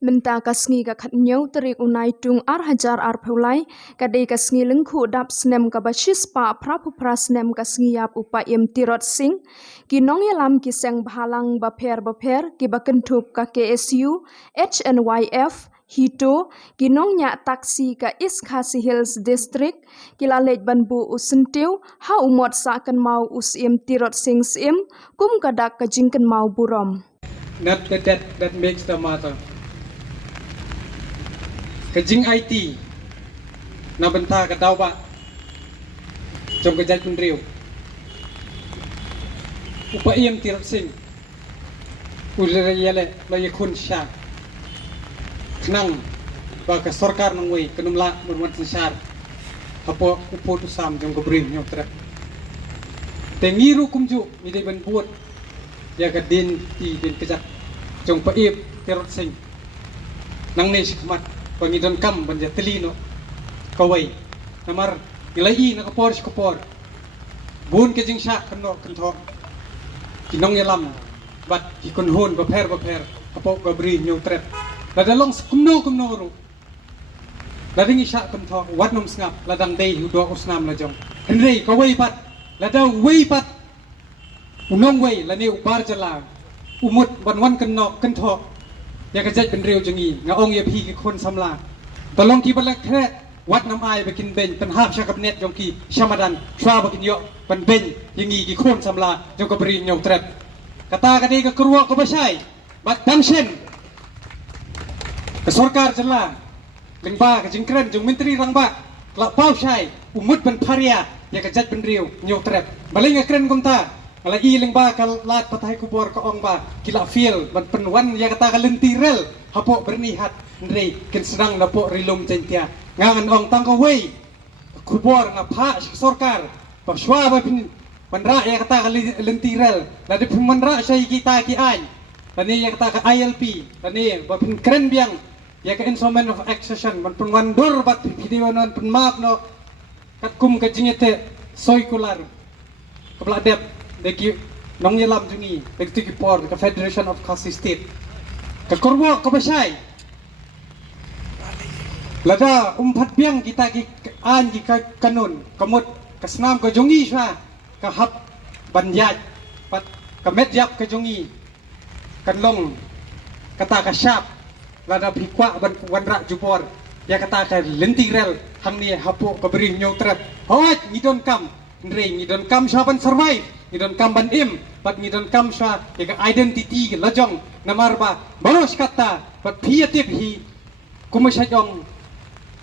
Menta kasngi ka khat nyau tarik unai tung ar hajar ar phulai kadai kasngi lengkhu dap snem ka bashis pa prapu prasnem kasngi yap upa im tirot sing kinong yalam kiseng bhalang baper ki bakentup ka KSU HNYF Hito kinong nya taksi ka East Khasi Hills District kilalej banbu usentiu ha umot sa kan mau usim tirot sing sim kum kadak ka jingkan mau burom. Not the debt that makes the matter. Kajing IT na benta ka daw ba jom kajat pun riu upa iem tirot sing ulere yele lagi kun sya kenang ba ka sarkar nang way kanumla murmat sensar hapo upo tu sam jom ko bring nyok tra tengiru kumju ni de ban buat ya ka din kajat jom pa iem tirot sing nang ne sikmat pangidon kam banja telino kawai namar ilai na kapor bun ke jing sha kanno kanto kinong yalam bat kikun hon baper kapok gabri nyu tret ladalong kumno ru lading isha kanto wat nom snap ladang dei hudo usnam la jong henrei kawai pat lada wei pat unong wei la ne ubar jala umut wan kanto ya kajatเป็นเรียวจังอีงาองยาพีกี่คนสำลาตลองกีบัลลักแค่วัดน้ำอายไปกินเบนเป็นหาบชากกับเน็ตยองกีชามาดันทราบกินเยอะเป็นเบนยังอีกี่คนสำลาจงกบรีนยองเตร็ดกตากระดีกกลัวก็ไม่ใช่บัดดังเช่นกสรการจันลาเล่งบ้ากจิงเครนจงมินตรีรังบ้ากละเป้าใช่อุมุดเป็นภริยาya kajatเป็นเรียวยองเตร็ดบัลลังเครนกุมตาอะไรอีเล่งบ้ากัลาดปะไทยกุบอร์ก็องบ้ากิลาฟิลมันเป็นวันยากตากะลินตีเรลhapo bernihat nri kin sedang napo rilum tentia ngangan ong tangka wei kubor nga pha sarkar paswa ba pin manra ya kata lenti rel ladi pin manra sai kita ki an tani ya kata ka ILP tani ba pin kren biang ya ka instrument of accession man pun wandur bat video non pun map no kat kum ka jingete soikular kapla dep deki nong yelam jungi deki ki por ka Federation of Khasi State kekorwo kebasai lada umpat biang kita ki an ki kanun kemut kesnam ke jungi sha ke hab banjat pat kemet yap ke jungi kanlong kata ka syap lada bikwa ban wanra jupor ya kata ka lentirel hang ni hapo keberi nyotret hoj ngidon kam nre ngidon kam syaban survive ngidon kam ban im pat ngidon kam sha ya identity ke lajong namar ba baros kata pat piatip hi kumasajong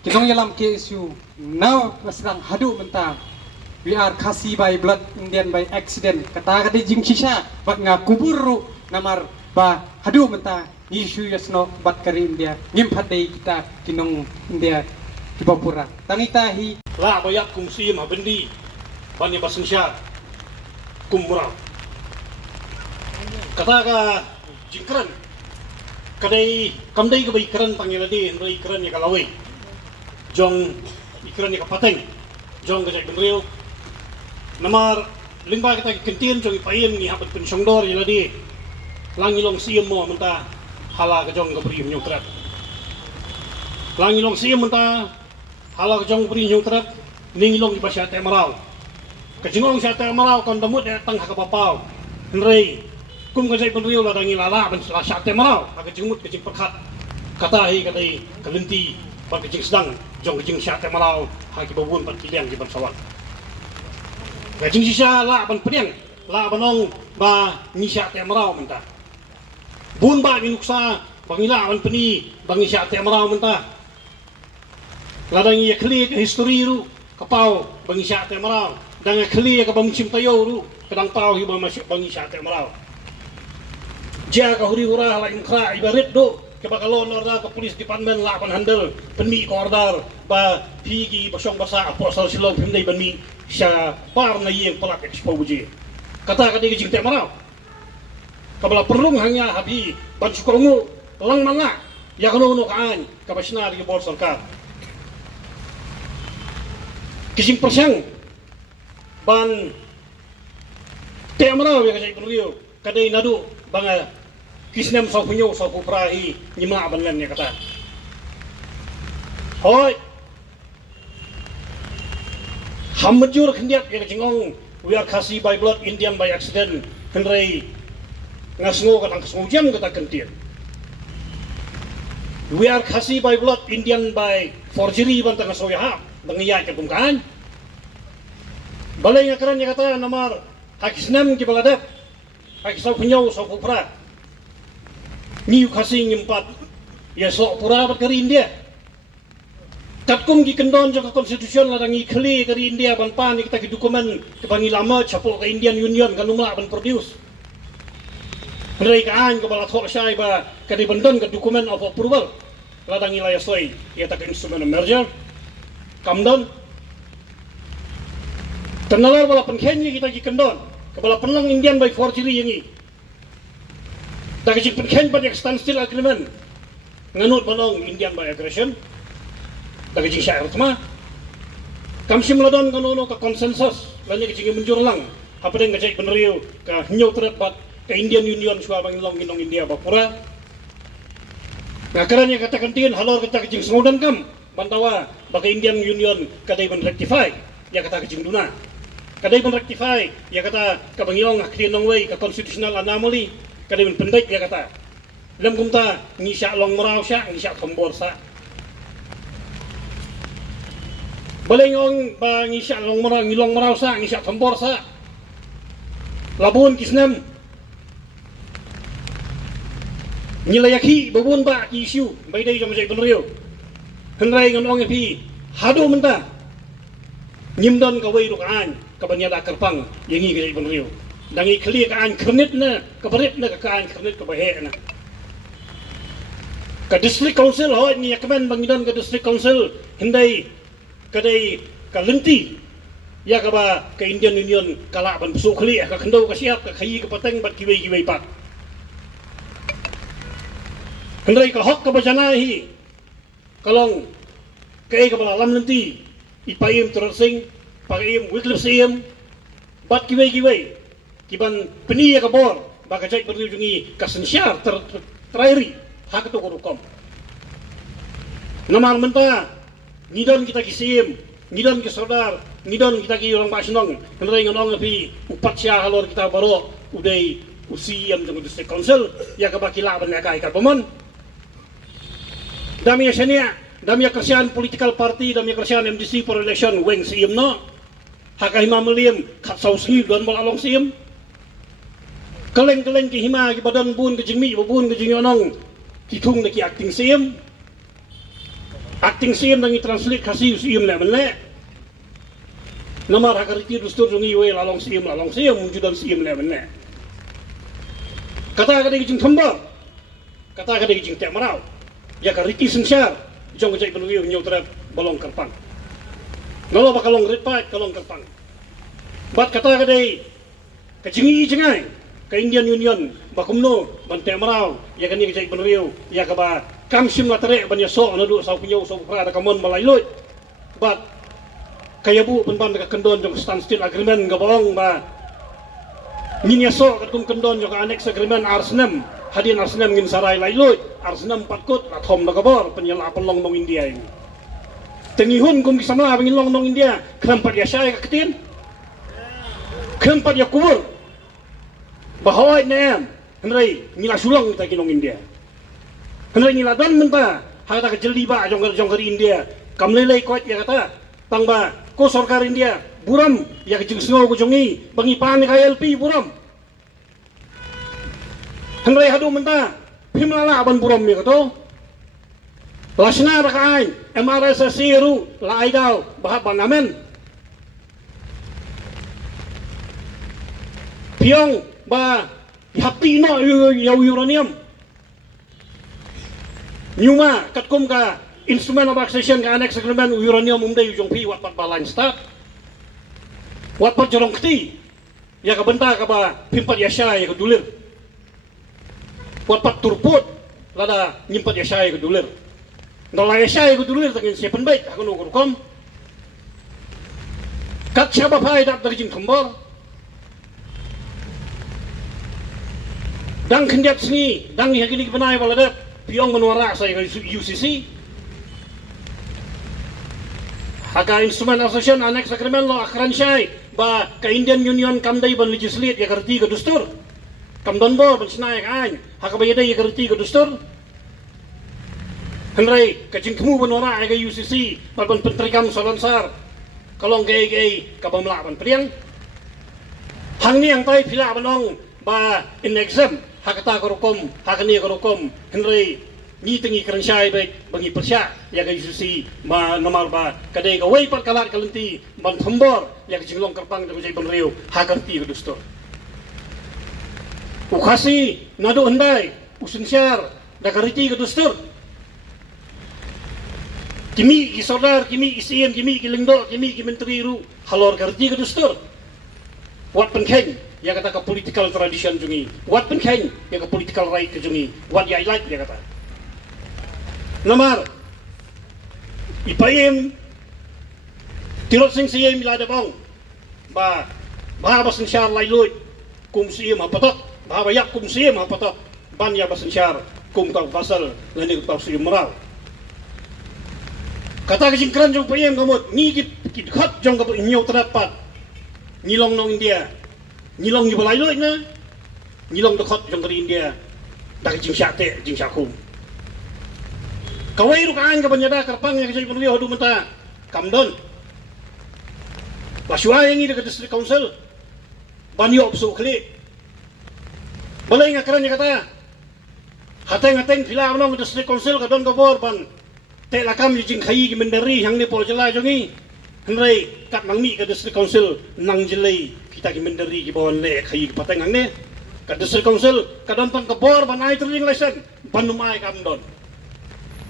kinong yalam KSU now sedang hadu mentang we are Khasi by blood Indian by accident kata kata jing sisa pat nga kuburu namar ba hadu mentang isu yasno bat kari India ngimpat dei kita kinong India kibapura tangita hi la bayak kum sim habendi bani basensya kumurang kata ka jingkran kadai kamdai ka ikran pangiladi nro ikran ya kalawai jong ikran ya kapateng jong ka jak benriu namar lingba kita kentin jong ipain ni hapat pensongdor yaladi langilong siem mo menta hala ka jong ka beri nyutrat langilong siem menta hala ka jong beri nyutrat ningilong di pasya temarau kajingong sya temarau kon damut ya tang hakapapau nrei kum kajai penriu la dangi lala ban la syate marau aga jengmut kajing perkhat kata hi kadai kalenti pat kajing sedang jong kajing syate marau ha ki babun pat kiliang ki ban sawat kajing sisa la ban pediang la banong ba ni syate marau menta bun ba ni nuksa bangila ban peni bangi syate marau menta la dangi ya kli history ru kapau bangi syate marau dang kli ka bang cimtayo ru kadang tau hi ba masuk bangi syate marau jika huri hura la inkra ibarit do ke bakalon orda ke polis department la pan handle penmi ko ordar ba pigi basong basa aposal silong pindai banmi sya par na yeng pelak exposure kata kadi jing te marau kabala perlung hanya habi ban sukurungu lang manga ya kono no kaan kabasna di bor sarkar kijing persang ban te marau ya kajai penriu kadai nadu banga kisnem sau punyo sau puprahi nyima banlen ya kata. Hoi. Hamajur kendiat ya jengong we are kasi by blood Indian by accident henrei ngasngo katang kesmujian kata kentian. We are kasi by blood Indian by forgery bantang soya bangiya ke bungkan. Balai ngakaran ya kata namar hakisnam ke baladap. Hakisau punyau sau pupra. Niu kasi ngimpat ya sok pura berkari India. Katkum ki kendon jaka konstitusi ladangi kli dari India ban pan kita ki dokumen ke bangi lama capok ke Indian Union kan umla ban produce. Mereka an ke balat hok syai ba ke di bendon ke dokumen of approval ladangi laya soi ya tak instrumen merger kamdon tenalar bala penkenyi kita ki kendon ke bala penlang Indian by forgery yangi tak ki penken by standstill agreement nganut balong Indian by aggression tak ki syair tma kamsi meladon kanono ka konsensus lanya ki menjurlang apa deng ngajak benriu ka nyau terdapat ke Indian Union suah bangilong ginong India bapura ngakaran yang katakan tian halor kita kecing sengodan kam bantawa bagi Indian Union kadai ben rectify ya kata kecing duna kadai ben rectify ya kata ka bangilong akhir nong way ka constitutional anomaly kadai ben pendek ya kata lem kumta ngisya long merau sya ngisya kombor sa balai ngong ba ngisya long merau sa ngisya kombor sa labun kisnem nilayaki babun ba ki isu bai dai jom jai benriu henrai ngon ong pi hadu menta nyimdon ka wei rukan ka banyada kerpang yangi jai benriu dangi khli ka an khnit na ka barit na ka an khnit ka bahe na ka district council ho ni yakmen bangidon ka district council hindai kadai ka lenti ya ka ba ka Indian Union kala ban su khli ka khandau ka siap ka khayi ka pateng bat kiwei pat henrai ka hok ka bajanahi kalong kay ka balalam nanti ipayim terusing pagayim wiklip siyem bat kiwei kiban peniya ka bor baka jay berjungi kasensyar terairi hak itu kurukom namal menta ngidon kita kisiyem ngidon ki saudar ngidon kita ki orang basinong henrai ngonong api upat sya halor kita baro udai usiyam jeng district council ya ka bakila ban ka ikal pemon Dami senia, dami kerjaan political party, dami kerjaan MDC for election, weng siem no, hakai mameliam, kat sausi don bal along siem, keleng ki hima ki badan bun ke jingmi, bun ke jingonong, kitung de ki acting siem dangi translate kasih siem le menle, namar hakariti dustur jungi we lalong siem, munjudan siem le menle, kata kadai jing thombar, kata kadai jing tak marau. Ya ka riki sensyar jong jai benwiu nyau terap balong kerpang ngalo bakalong ritpat kalong kerpang bat kata kadai kajingi jengai ka Indian Union bakumno bante marau ya kani jai benwiu ya ka ba kamsim latere ban ya so nadu sau punyau sau pra kamon malailut bat kaya bu penban ka kendon jong standstill agreement ga balong ba ninya so ka kendon jong annex agreement arsnem hadin Arsenal ngin sarai lailut Arsenal patkut atom nakabor penyala pelong nong India ini tengihun kum kisama bangin long nong India kempat ya syai ketin kempat ya kubur bahwa nem henrai ngila sulong kita kinong India henrai ngila dan menta hata kejeli ba jong India kamlelai kot ya kata tangba ko sarkar India buram ya kejeng sengo ko jongi bangi pan ka LP buram henrai hadu menta himlala aban buram mi kato lasna rakain MRS siru la aidau bahab banamen piong ba hapti no uranium nyuma katkum ka instrument of accession ka annex agreement uranium umday jong pi wat pat balance stat wat pat jorong kti ya ka benta ka ba pimpat yasya ya dulir wat turput lada nyimpat ya syai ke dulir ndola ya syai ke dulir tangin siapan baik aku nukur kom kat siapa pai dak dari jing kembor dang kendiap sini dang yang kini benai balada piong menuara saya ke UCC Haka instrumen association annex agreement lo akran syai ba ka Indian Union kamdai ban legislate ya kerti ke dustur kam don bor ban snai kan haka bayada ya kerti ke dustur henry ka jingkemu ban ora ga UCC ban pentrikam solonsar kalong gay ka bamla ban priang hang ni ang tai pila banong ba in exam haka ta korukom haka ni korukom henry ni tengi keran syai baik bagi persya ya ga UCC ma normal ba kadai ka wei pat kalat kalenti ban thambor ya ga jinglong kerpang da jai ban riu hakanti ga dustur ukasi nado handai usensyar da kariti ga dustur kimi ki sodar kimi ki siem kimi ki lingdo kimi ki menteri ru halor kariti ga dustur wat penkeng ya kata ka political tradition jungi wat penkeng ya ka political right ke jungi wat ya like ya kata Namar ipayem tirot sing siyem ilada bang ba bahabasan syar layloy kum siyem hapatok bahabayak kum siyem hapatok ban ya basan syar kum kau pasal lani kau siyem moral kata ke jingkran jong payem gamut ni ki khat jong ka nyau terapat nyilong nong India nyilong ni balayloy na nyilong dekat jong dari India dak jing syate jing syakum Kawai rukaan ka banyada karpang yang kasi penriyo hadu menta kamdon. Basua yang ini dekat district council. Banyo opso kli. Balay nga karan niya kata. Hateng pila manong district council kadon kabor ban. Te lakam yung kayi kimendari yang ni po jala jongi. Henry kat mangmi ka district council nang jelay kita kimendari kibawon le kayi pateng ang ni. Ka district council kadon tang kabor ban ay training lesson ban numay kamdon.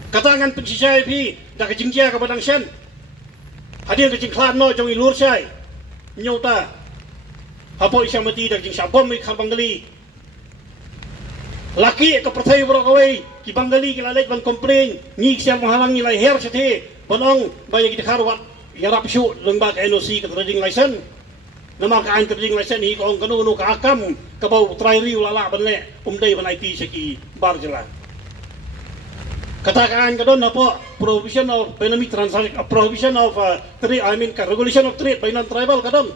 Katangan pensisay pi da kajingja ka badang sen hadir kajing klan no jong ilur sai nyota apo isya mati da jing sabom mi bangali laki ka perthai bro kawai ki bangali ki lalek ban komplain ni siya menghalang nilai her sete bonong bayang kita karwat yarap syu lembag NOC ka trading license nama ka an trading license hi kong kanu ka akam ka bau trai riu lala ban le umdai ban IT seki bar jelan Katakan kadon apa prohibition of economic transaction, prohibition of trade, regulation of trade by non-tribal kadon.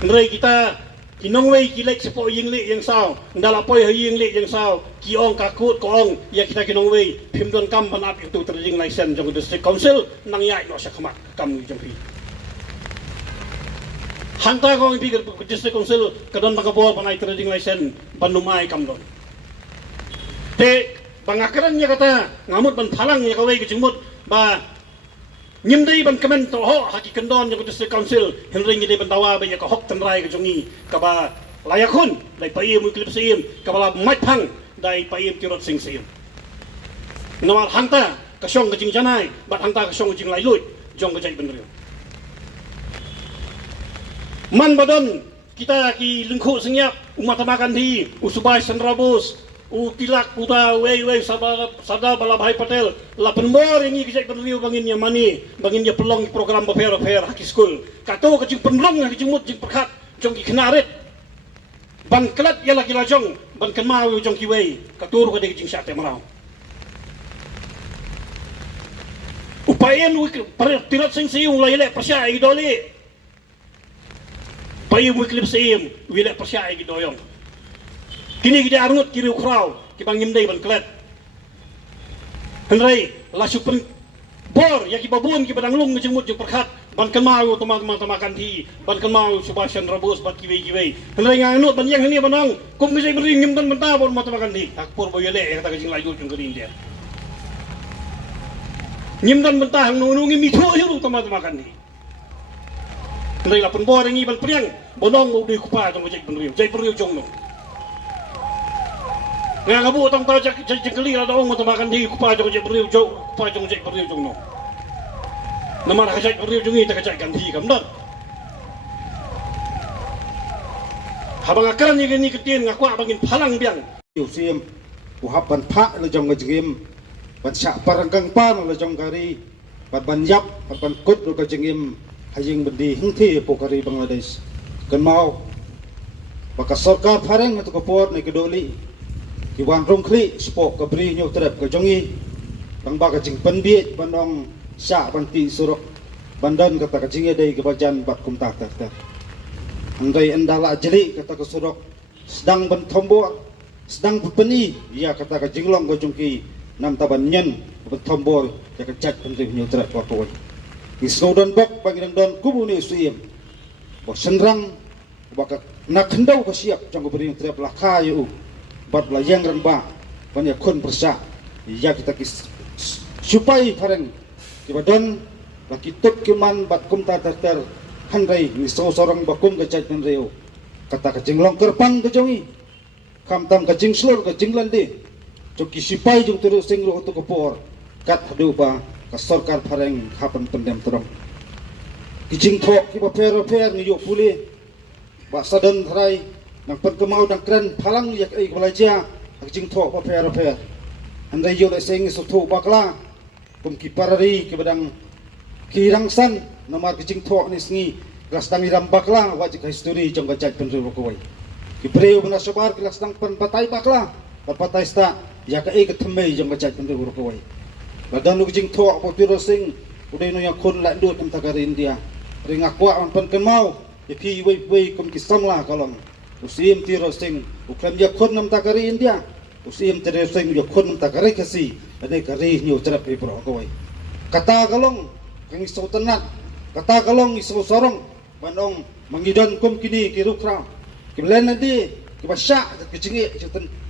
Nrai kita kinongwei kilek sepo ying le yang sao, ndalapoi ying le yang sao, kiong kakut koong ya kita kinongwei pimdon kam panap itu trading license jong district council nang yai no sakmat kam jong pi. Hanta kong pi district council kadon makabor panai trading license panumai kam don. Te Pangakaran niya kata ngamut ban phalang niya kawai ke jengmut ba nyimdai ban kemen to ho haki kendon yang district council henry ngi ban tawa ba ya ka hok tanrai ke jongi ka ba layakun dai paim klip sim ka bala mai phang dai paim tirot sing sim nawal hangta ka syong ke jing janai bat hangta ka syong jing lai lut jong ke jai benrio man badon kita ki lengkhu sengyap umat makan di usubai sandrabus Utilak puta wei sada Balabhai Patel la penbor ini kisah penriu bangin nya mani bangin nya pelong program befer haki school kato kecing penrong haki jengmut jeng perkat jong ki kenaret ban kelat ya lagi lajong ban kemau jong ki wei katur ko de jing syate marau upayan tirat sing siung la ile persya idoli payu wiklip sim wile persya idoyong Kini kita arut kiri ukraw, kibang nyimday ban kelet. Henry, lasu pen bor, ya kibabun kibadang lung ngejemut jeng perkat, ban kemau teman-teman temakan di, ban kemau subasyan rabus ban kiwei. Henry nganut ban yang ini banang, kum kisah beri nyimdan mentah bon temakan di, akpur boyole yang kata kajing layu jeng kerin dia. Nyimdan mentah nunungi mitho hiru temakan di. Henry lapun bor ini ban priang, bonong udah kupa jeng jai beriu jong no. Nga ngabu tang ta jengkeli la daong matamakan di kupa jong jek beriu jong kupa jong jek beriu jong no. Namar hajat beriu jongi ta kajak ganti kamdan. Habang akaran ni gani ketien ngaku abangin phalang biang. Yu sim uhapan pha le jong ngim ban sya parangkang pan le jong kari ban yap ban kut le jengim haying bendi hingthi pokari Bangladesh. Kan mau baka sarkar pareng tu kapor ni kedoli ki wan rong kli spok ka bri nyu trep ka jongi bang baka jing penbiet bandong sa banti surok bandan kata ka jinge dei ke bajan bak kum ta ter ter andai andala jeli kata ka surok sedang ban tombo sedang peni ya kata ka jinglong ka jongki nam taban nyen ban tombo ya ka chat penri nyu trep ka ko ki sodan bak bang don kubu ni suim bo senrang baka nak hendau ka siap jong beri trep la kayu bat la yang ramba banyak kon persa ya kita kis supaya pareng kibadon laki tuk kiman bat kum ta ter handai ni sorang bakum ka chat reu kata ka jinglong kerpang ka jongi kam tam ka jingslor ka jinglan de joki supaya jong terus sing ro to kopor kat hadu ba ka sarkar pareng hapan pendem terong kijing thok ki ba per ni yo puli ba sadan thrai nang pen kemau dang kren phalang yak ai balaja ak jing thok ba per andai yo le sing so thu bakla kum ki parari ki badang ki rangsan nomar ki jing thok ni sngi kelas tangi ram bakla wajib history jong ka jaj penru ko wai ki preu bana sabar kelas tang pen patai bakla patai sta ya ka ai ka thmei jong ka jaj penru ko wai badan lu jing thok bo piro sing udai no ya khon la ndut kam tagari India ring akwa on pen kemau ya pi wei kum ki samla kalong usim tiro sing uklam ya khon nam tagari India usim tiro sing ya khon nam tagari kasi ane kari nyu trap pe pro ko wai kata kalong kang iso tenat kata kalong iso sorong bandong mangidon kum kini ki rukra ki blen nadi ki basya ki jingi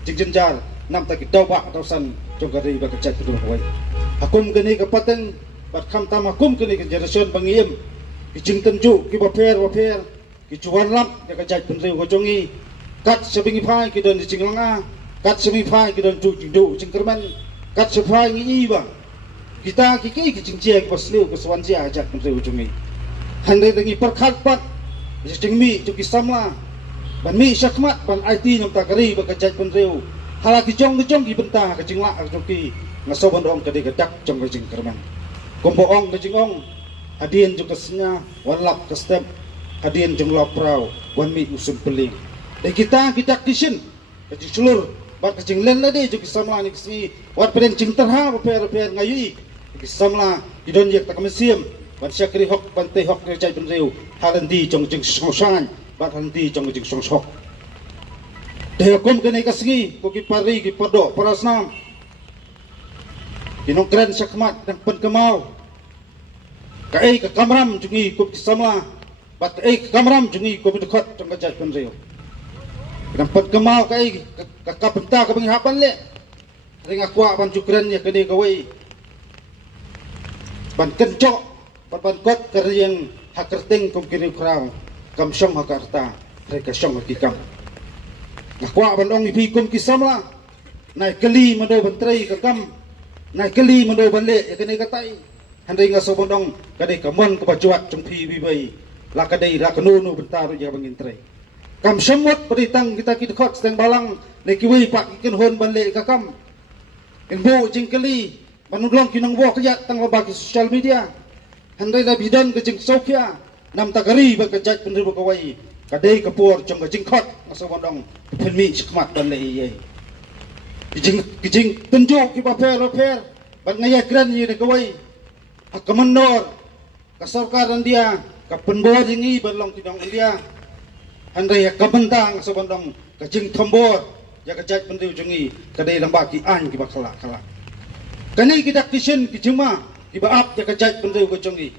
jing jenjar nam ta ki dawba tausan jong kari ba ka chat ko wai akum gani ka pateng bat kham tam akum kini ka generation bangiem ki jing tenju ki ba per ki chuan lap ya ka jaj penreu ko jongi kat sebingi phai ki don jing langa kat sebingi phai ki don ju jing du jing kerman kat sephai ngi ba kita ki jing chia ki basliu ko swan sia jaj penreu jongi handai dengi perkhat pat jing mi ju ki samla ban mi syakmat ban IT nam ta kari ba ka jaj penreu halaki jong ki benta ka jing la ka jongi ngaso bandong ka de ka dak jong ka jing kerman komboong ka jing ong adien ju kesnya walap ke step adien jeng laprau wan mi usum peling de kita kishin ke seluruh bat ke jeng len la de ju kisamla ni kisi wat peden jeng terha per ngayi kisamla idon yek tak mesim ban syakri hok ban te hok ke jai benreu halandi jong jeng sosan bat halandi jong jeng sosok de kom ke nei kasngi ko ki pari ki podo parasnam kinong kren syakmat dan pen kemau kai ka kamram jungi ko kisamla bat ai kamram jungi ko bidkhot trong ka jaj penreu kadang pat kemau kai ka benta ka bang hapan le ring akwa ban jukren ya kene ka wei ban kencok ban kot kerieng hakerting kum kini krau kam syong hakarta reka syong hakikam akwa ban ong ipi kum kisamla nai keli mado bantrei ka kam nai keli mado banle ya kene ka tai handai nga sobondong kadai kamon ko bajuat jongpi bibai la kadai ra kanunu bentar ya bangin tre kam semut peritang kita kidkhot steng balang ne kiwi pak ikin hon banle ka kam en bo jingkeli manudlong kinang bo kayat tang bagi social media handai la bidan ke jing sokya nam tagari ba ka jaj penru ka wai kadai kapur jong ka jingkhot nga sobondong pelmi sikmat banle ye kijing tunjo ki ba per ban ngaya kran ni ne ka wai akamanor ka sarkaran dia ka penbor jingi balong tidong dia handai ka bentang so bandong ka jing thombor ya ka jaj pendiu jungi ka dei lamba ki an ki bakala kani kita kishin ki juma ki baap ya ka jaj pendiu ko jungi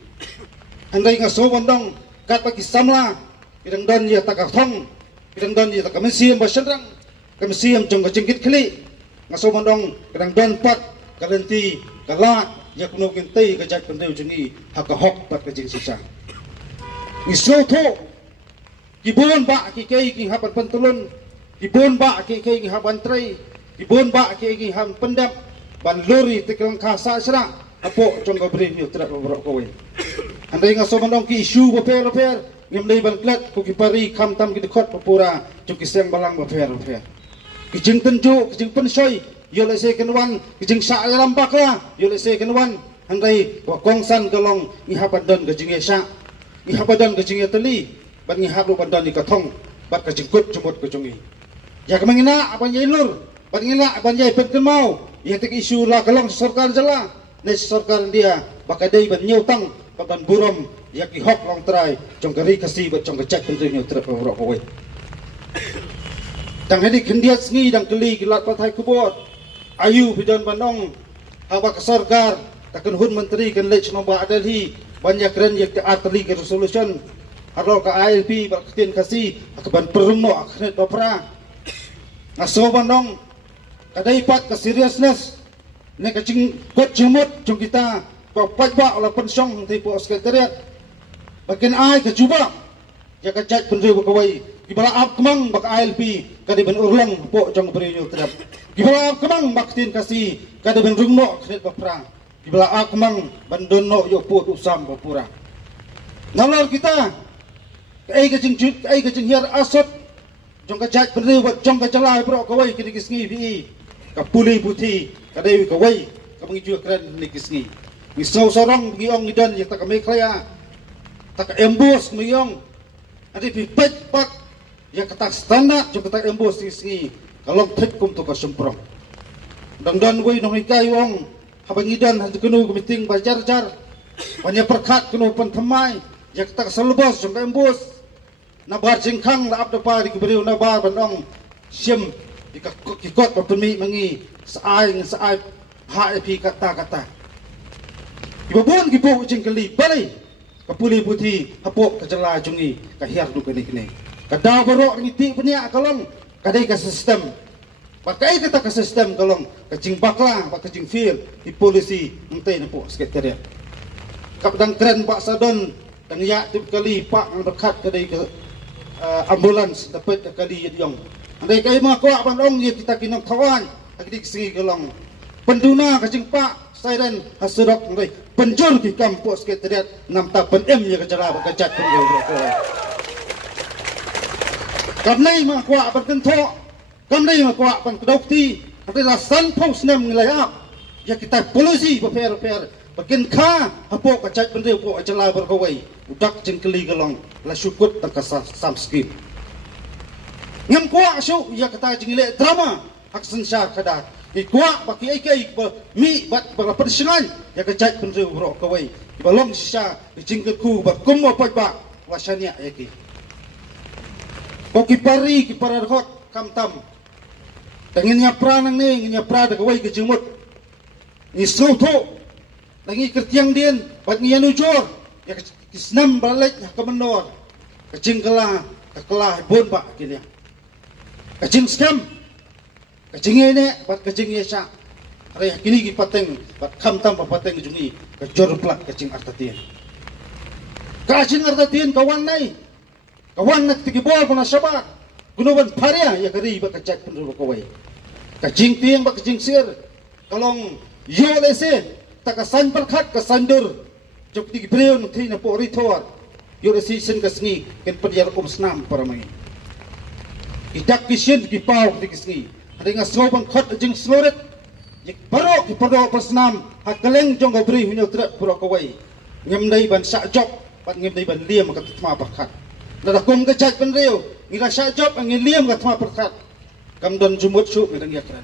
handai nga so bandong kat pa ki samla idang don ya ta ka thong idang don ya ta ka mesiam ba senrang ka mesiam jong ka jingkit khli nga so bandong kadang don pat kalenti kalat ya kuno kentei ka jaj pendiu jungi haka hok pat ka jing sisa islo tho kibon ba ki kai ki hapan pentulun kibon ba ki kai ki hapan trai kibon ba ki ki ham pendap ban lori tekang khasa sra apo jong ka bri ni tra bro ko we andai nga so mandong ki isu bo per ngem dei ban klat ko ki pari kham tam ki dekhot papura jong ki seng balang bo per ki jing tenju ki jing pensoi yo le se kenwan ki jing sa lam bakla yo le se kenwan andai wa kongsan kalong ni hapan don ka jing sa ni hapadan ka jing teli ban ni hab lo ban don ni ka thong bat ka jengkut jemut ka jongi ya ka mangina apan ye lur bat ngina apan ye pen mau ya tek isu la kalong sarkar jala ne sarkar dia bakadai ban nyutang ban burom ya ki hok long trai jong kari kasi bat jong kacak pen nyu trap ro ko we dang hedi kendiat sngi dang keli gilat pathai kubot ayu pidon banong hawa ka sarkar takkan hun menteri kan lech nomba adalhi banyak keren yak atli ke resolution arol ka ILP baktin kasi akaban permo aknet bapra ngaso banong kadai pat ka seriousness ne ka jing kot jumut jong kita ko patba ola pensong ti po sekretariat bakin ai ka juba ya ka jaj penri bakawai gibala ap kemang bak ILP kadi ben urlang po jong berinyo terap gibala ap kemang baktin kasi kadi ben rungno aknet bapra gibala ap kemang bandono yo put usam bapura nalor kita ai ka jing hiar asot jong ka jaj penri wat jong ka jalai pro kawai kini kisngi bi ka puli puti ka dewi kawai ka mengiju keren ni kisngi misau sorong giong idan ya tak kami kaya tak embus miyong adi pi pet pak ya kata standar jong kata embus kisngi kalau tet kum to ka semprong dan wei nong ikai wong habang idan han kenu meeting bajar jar banyak perkat kenu pentemai ya kata selbos jong ka embus nabar jingkang la abda pa di keberiu nabar banong sim ikot berpemi mengi saai ha pi kata ibabun gipo jingkeli bali kapuli putih hapok kejela jungi kahiar du kini kini kada borok ngiti penia kalong kadai ka sistem pakai kita ka sistem kalong kacing bakla pak kacing fil di polisi entai napo sekretariat kapdang keren pak sadon dan ya tip kali pak berkat kadai ke ambulans dapat kali yong andai kai ma ko aban ong ye kita kinong kawan agdi singi gelong penduna kacing pak siren hasurok ngai penjur di kampus sekretariat nam ta pen em ye kejala bakajat pen yo kamnai ma ko aban kento kamnai ma ko aban dokti adalah san pos nem ngai ap ya kita polisi beper bakin kha hapo kacat pen yo ko ajala berkawai udak jengkeli gelong la syukut tak samskip ngam kuak syuk ya kata jingile drama hak sensar kada kuak baki ai mi bat berapa sengan ya kejat penru bro kawai balong sisa jingke ku bat kumo patba wasanya yaki koki pari ki paradhot kamtam tengin nyapra nang ni nyapra de kawai ke jemut ni soto langi kertiang dien bat ni anujor ya kisnam balik ke menor kecing kelah bon pak kini kecing scam kecing ini bat kecing yesa are kini ki pateng bat kham tam pateng jungi kejor plak kecing artatien kacing artatien kawan nak tigi bol puna sabat gunoban paria ya kari bat kecak penru kawai kecing tiang bat kecing sir kalong yo lese takasan perkhat kasandur jok tigi breon thina po ritor yo lesi sen kasngi ken padiar snam para mai idak kisien ki pau di kisngi ada ngasau bang khot jing sloret yik barok ki pado pasnam hakaleng jong gabri hunyo trak pura kawai ngemdai ban sa job pat ngemdai ban liam ka tma pakhat nada kum ka chat ban reu ngira sa job ang liam ka tma pakhat kam don jumut su ngirang yakran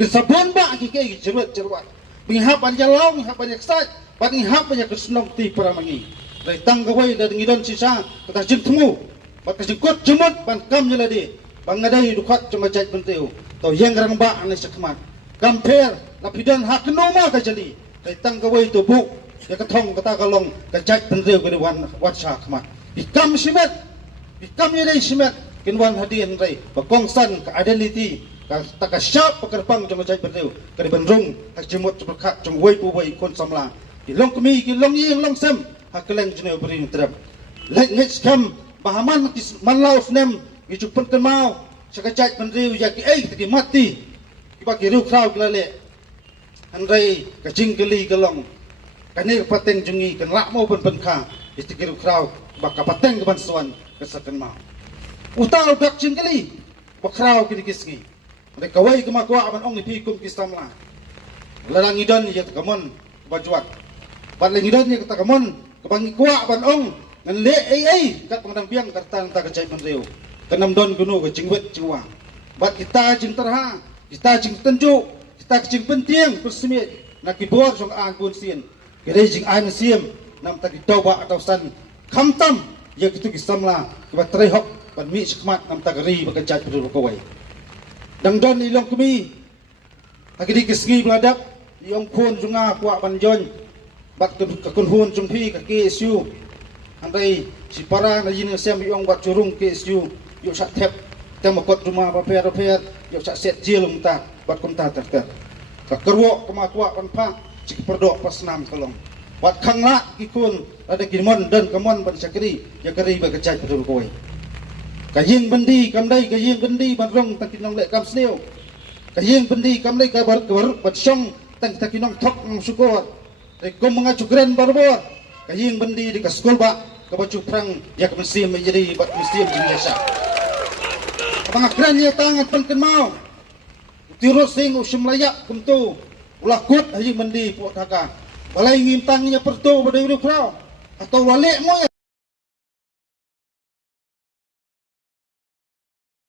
ki sabon ba ki ke jerut jerwat mihap ban jalong mihap ban yaksat ban mihap ban yakslong ti para mangi dai tang kawai da ngidon sisa kata jing tmu pat ka jingkut jumut ban kam nyeladi bangadai dukat cuma chat benteu to yang rang ba ane sakmat kamper lapidan hak noma ka jali dai tang kawai to bu ya kathong kata kalong ka chat benteu ke wan wat sakmat bikam simet bikam ye dai simet kinwan hadian rai bakongsan ka identity ka takasap pakarpang cuma chat benteu ke benrung hak jemut berkat cuma wei pu wei kon samla kilong kemi kilong yeng long sem hak keleng jene beri trap let next come bahaman manlaus nem ijupan kenmau sekejap penriu yaki tadi mati iba kiru krau kelale andai kacing keli kelong kani pateng jungi kan lak mau penka isti kiru krau baka pateng ke bansuan kesakan mau utau dak cing keli bakrau kini kisgi andai kawai ke makwa aban ong ni pikum kistamla larang idon ya takamon bajuat bat idon ya takamon kebangi kwa aban ong ngan le kat pemandang biang kartan ta kacai penriu kenam don kuno ke jingwet jingwang bat kita jing terha kita jing tenjuk kita jing penting persemi nak kibor jong an pun sien kere jing an siem nam tak tauba atau san khamtam ya kitu kisamla kibat trehok ban mi sikmat nam tak ri bakajat betul kawai dang don ilong kami agidi kisgi bladap yong khon junga kwa banjon bat ke kunhun jungpi ke KSU andai si para na yin sem yong bat curung KSU yuk sak tep temakot rumah paper yuk sak set jilum ta bat kumta terter ka kerwo kema kwa panpa cik perdok pasnam kolong bat khangla kikun ada kimon dan kemon ban sakri ya keri ba kecai betul koi ka yin bendi kamdai ka yin bendi ban rong takinong le kam sneu ka yin bendi kamdai ka bar bat song takinong thok sukor re kom mga cukren barbor ka yin bendi di ka skol ba ka baju prang ya ka mesim menjadi bat mesim jingasa mga kran niya tangan pankan mau tiro sing usim layak kumtu ulah kut haji mandi puak kaka balai ngintangnya pertu pada hidup kau atau walik mo ya